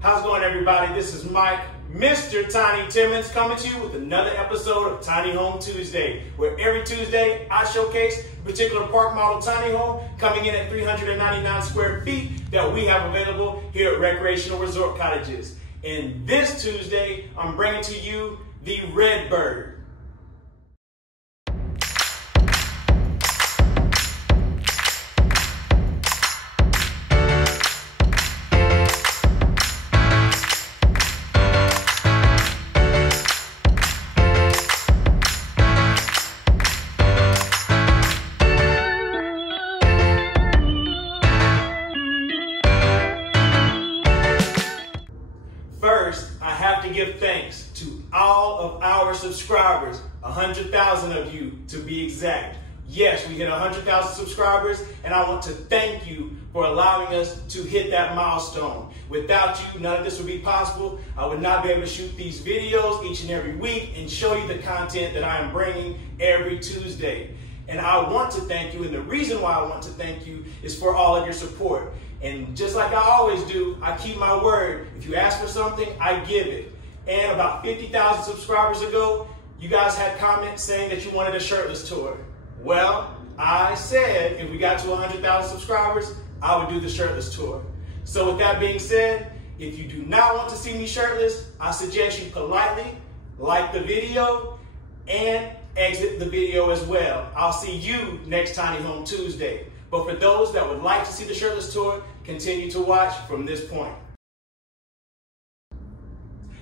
How's it going, everybody? This is Mike, Mr. Tiny Timmons, coming to you with another episode of Tiny Home Tuesday, where every Tuesday I showcase a particular park model tiny home coming in at 399 square feet that we have available here at Recreational Resort Cottages. And this Tuesday, I'm bringing to you the Redbird. First, I have to give thanks to all of our subscribers, 100,000 of you to be exact. Yes, we hit 100,000 subscribers, and I want to thank you for allowing us to hit that milestone. Without you, none of this would be possible. I would not be able to shoot these videos each and every week and show you the content that I am bringing every Tuesday. And I want to thank you, and the reason why I want to thank you is for all of your support. And just like I always do, I keep my word. If you ask for something, I give it. And about 50,000 subscribers ago, you guys had comments saying that you wanted a shirtless tour. Well, I said if we got to 100,000 subscribers, I would do the shirtless tour. So with that being said, if you do not want to see me shirtless, I suggest you politely like the video and exit the video as well. I'll see you next Tiny Home Tuesday. But for those that would like to see the shirtless tour, continue to watch from this point.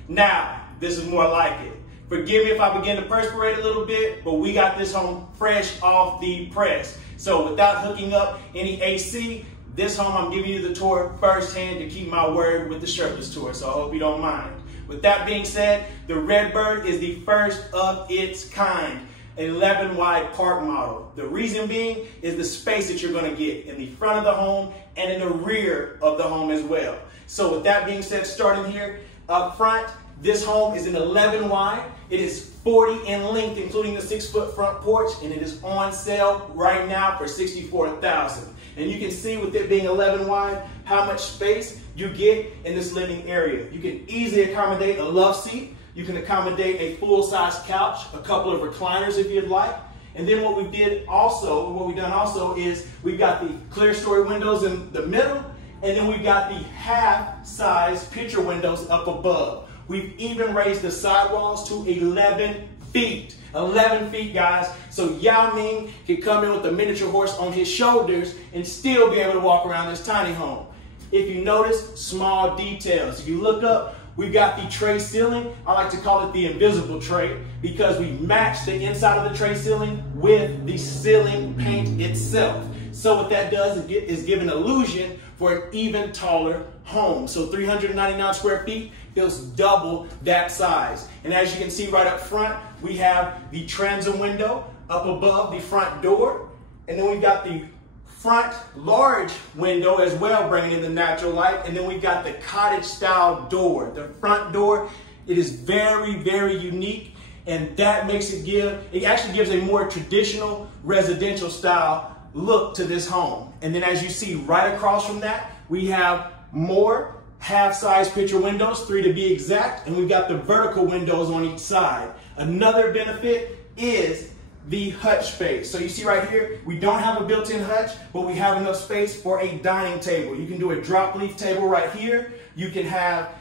Now, this is more like it. Forgive me if I begin to perspirate a little bit, but we got this home fresh off the press. So without hooking up any AC, this home I'm giving you the tour firsthand to keep my word with the shirtless tour, so I hope you don't mind. With that being said, the Redbird is the first of its kind. 11 wide park model. The reason being is the space that you're going to get in the front of the home and in the rear of the home as well. So with that being said, starting here up front, this home is an 11 wide. It is 40 in length, including the 6-foot front porch, and it is on sale right now for $64,000. And you can see with it being 11 wide, how much space you get in this living area. You can easily accommodate a love seat. You can accommodate a full-size couch, a couple of recliners if you'd like. And then what we've done also is we've got the clear story windows in the middle, and then we've got the half-size picture windows up above. We've even raised the sidewalls to 11 feet. 11 feet, guys. So Yao Ming can come in with a miniature horse on his shoulders and still be able to walk around this tiny home. If you notice, small details. If you look up, we've got the tray ceiling. I like to call it the invisible tray because we match the inside of the tray ceiling with the ceiling paint itself. So what that does is give an illusion for an even taller home. So 399 square feet feels double that size. And as you can see right up front, we have the transom window up above the front door. And then we've got the front large window as well, bringing in the natural light. And then we've got the cottage style door. The front door, it is very, very unique. And that makes it actually gives a more traditional residential style look to this home. And then as you see right across from that, we have more half-size picture windows, 3 to be exact. And we've got the vertical windows on each side. Another benefit is the hutch space. So you see right here, we don't have a built-in hutch, but we have enough space for a dining table. You can do a drop leaf table right here. You can have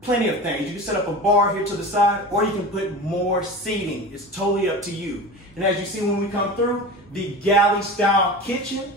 plenty of things. You can set up a bar here to the side, or you can put more seating. It's totally up to you. And as you see when we come through, the galley style kitchen,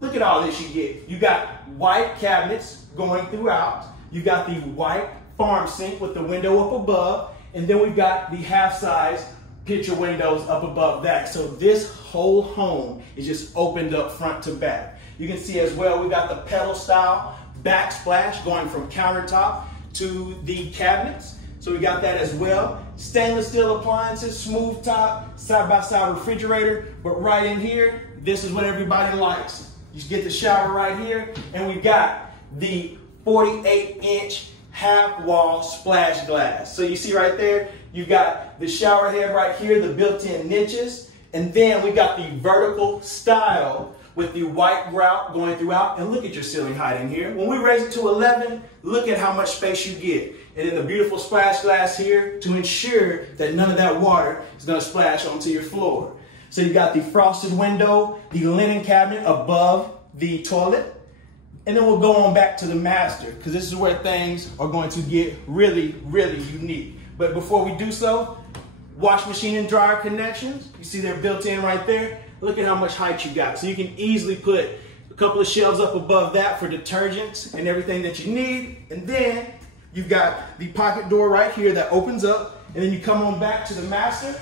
look at all this you get. You got white cabinets going throughout. You got the white farm sink with the window up above, and then we've got the half-size picture windows up above that. So this whole home is just opened up front to back. You can see as well, we've got the pedal style backsplash going from countertop to the cabinets. So we got that as well. Stainless steel appliances, smooth top, side-by-side refrigerator. But right in here, this is what everybody likes. You get the shower right here, and we got the 48-inch half-wall splash glass. So you see right there, you've got the shower head right here, the built-in niches, and then we got the vertical style with the white grout going throughout. And look at your ceiling height in here. When we raise it to 11, look at how much space you get. And then the beautiful splash glass here to ensure that none of that water is going to splash onto your floor. So you got the frosted window, the linen cabinet above the toilet. And then we'll go on back to the master, because this is where things are going to get really, really unique. But before we do so, wash machine and dryer connections. You see they're built in right there. Look at how much height you got. So you can easily put a couple of shelves up above that for detergents and everything that you need. And then you've got the pocket door right here that opens up. And then you come on back to the master.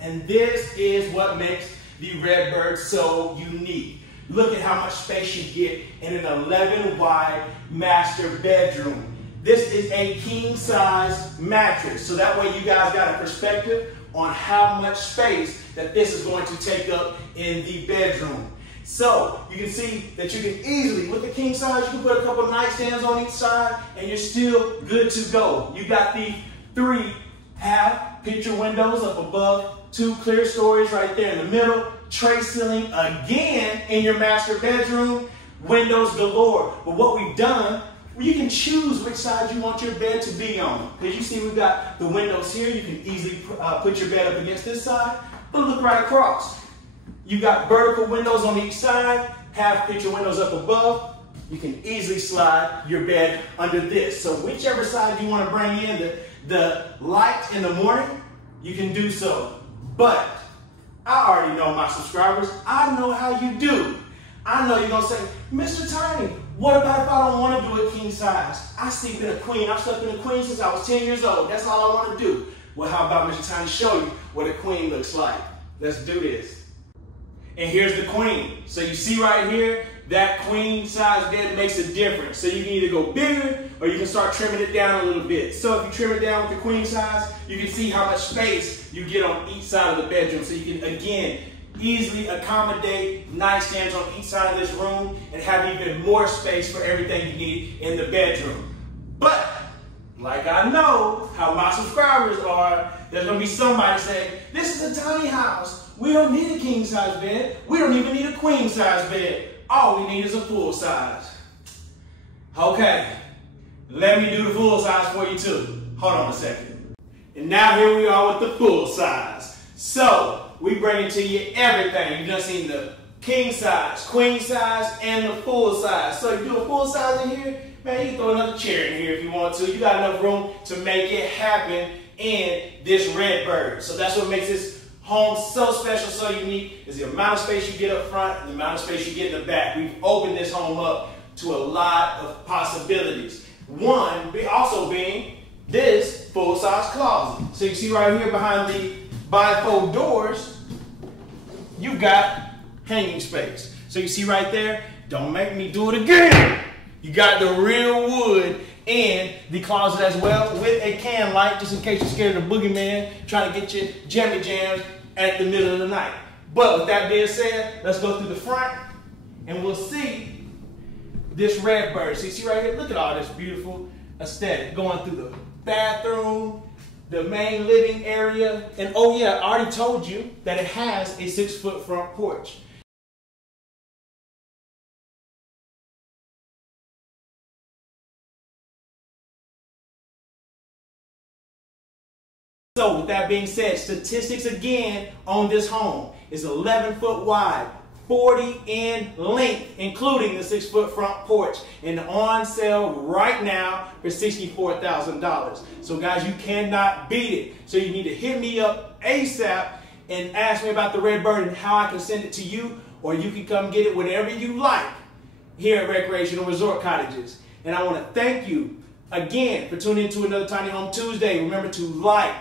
And this is what makes the Redbird so unique. Look at how much space you get in an 11 wide master bedroom. This is a king size mattress. So that way you guys got a perspective on how much space that this is going to take up in the bedroom. So you can see that you can easily, with the king size, you can put a couple of nightstands on each side and you're still good to go. You got the 3 half picture windows up above, 2 clear stories right there in the middle, tray ceiling again in your master bedroom, windows galore. But what we've done, you can choose which side you want your bed to be on. Because you see we've got the windows here. You can easily put your bed up against this side, but look right across. You got vertical windows on each side, half picture windows up above. You can easily slide your bed under this. So whichever side you want to bring in the light in the morning, you can do so. But I already know my subscribers. I know how you do. I know you're going to say, Mr. Tiny, what about if I don't want to do a king size? I sleep in a queen. I've slept in a queen since I was 10 years old. That's all I want to do. Well, how about Mr. Tiny show you what a queen looks like? Let's do this. And here's the queen. So you see right here, that queen size bed makes a difference. So you can either go bigger or you can start trimming it down a little bit. So if you trim it down with the queen size, you can see how much space you get on each side of the bedroom. So you can, again, easily accommodate nightstands on each side of this room and have even more space for everything you need in the bedroom. But, like I know how my subscribers are, there's going to be somebody saying, this is a tiny house. We don't need a king size bed. We don't even need a queen size bed. All we need is a full size. Okay, let me do the full size for you too. Hold on a second. And now here we are with the full size. So, we bring it to you everything. You've just seen the king size, queen size, and the full size. So you do a full size in here, man, you can throw another chair in here if you want to. You got enough room to make it happen in this Redbird. So that's what makes this home so special, so unique, is the amount of space you get up front and the amount of space you get in the back. We've opened this home up to a lot of possibilities. One also being this full-size closet. So you see right here behind the bifold doors, you've got hanging space. So you see right there, don't make me do it again. You got the real wood in the closet as well with a can light, just in case you're scared of the boogeyman trying to get your jammy jams at the middle of the night. But with that being said, let's go through the front and we'll see this Redbird. So you see right here, look at all this beautiful aesthetic going through the bathroom, the main living area, and oh yeah, I already told you that it has a 6-foot front porch. So with that being said, statistics again on this home is 11 foot wide, 40 in length, including the 6-foot front porch, and on sale right now for $64,000. So guys, you cannot beat it. So you need to hit me up ASAP and ask me about the Redbird and how I can send it to you, or you can come get it whenever you like here at Recreational Resort Cottages. And I want to thank you again for tuning into another Tiny Home Tuesday. Remember to like,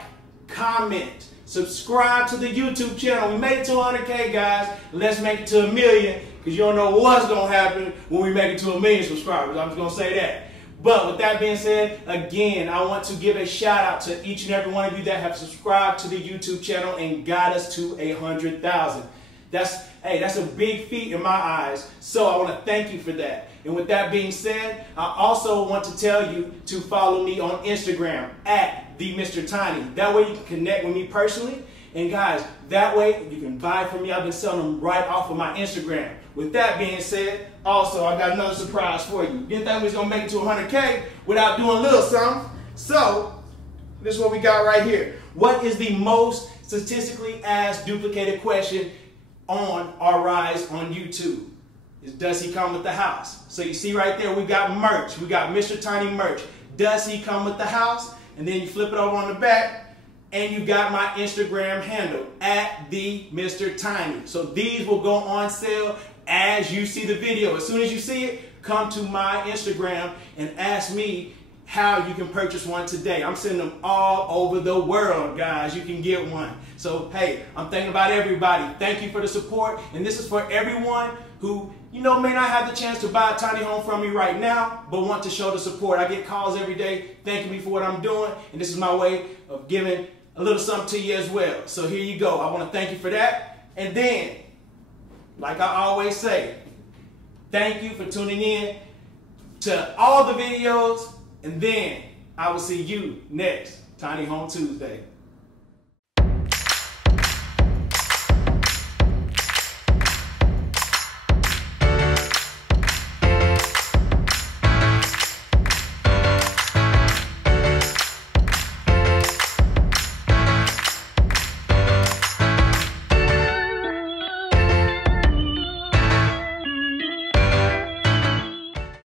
comment, subscribe to the YouTube channel. We made it to 100K, guys. Let's make it to 1 million, because you don't know what's going to happen when we make it to 1 million subscribers. I'm just going to say that. But with that being said, again, I want to give a shout out to each and every one of you that have subscribed to the YouTube channel and got us to 100,000. That's a big feat in my eyes. So I want to thank you for that. And with that being said, I also want to tell you to follow me on Instagram at the Mr.Tiny. That way you can connect with me personally. And guys, that way you can buy from me. I've been selling them right off of my Instagram. with that being said, also I got another surprise for you. Didn't think we was gonna make it to 100K without doing a little something. So this is what we got right here. What is the most statistically asked duplicated question on our rise on YouTube? Does he come with the house? So you see right there, we got merch. We got Mr. Tiny merch. Does he come with the house? And then you flip it over on the back, and you got my Instagram handle, @the Mr. Tiny. So these will go on sale as you see the video. As soon as you see it, come to my Instagram and ask me how you can purchase one today. I'm sending them all over the world, guys. You can get one. So, hey, I'm thinking about everybody. Thank you for the support. And this is for everyone who, may not have the chance to buy a tiny home from me right now, but want to show the support. I get calls every day thanking me for what I'm doing, and this is my way of giving a little something to you as well. So here you go. I want to thank you for that. And then, like I always say, thank you for tuning in to all the videos, and then I will see you next Tiny Home Tuesday.